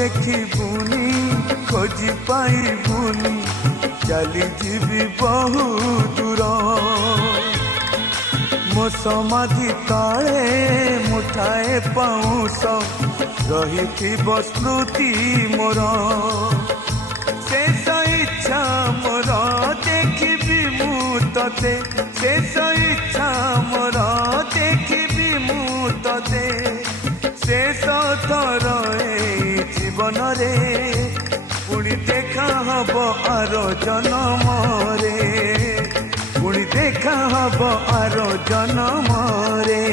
देखिबुनी खोजी पाइबुनी चली जीवी बहु दूर मो समाधि तले मुठाए पाउस रही स्मृति मोर शेष इच्छा मोर देखिबी मु तते शेष इच्छा मोर देखिबी मु तते शेष थर जीवन रे पुणी देखा हब आर जन्म रे पुणी देखा हब आर जन्म रे।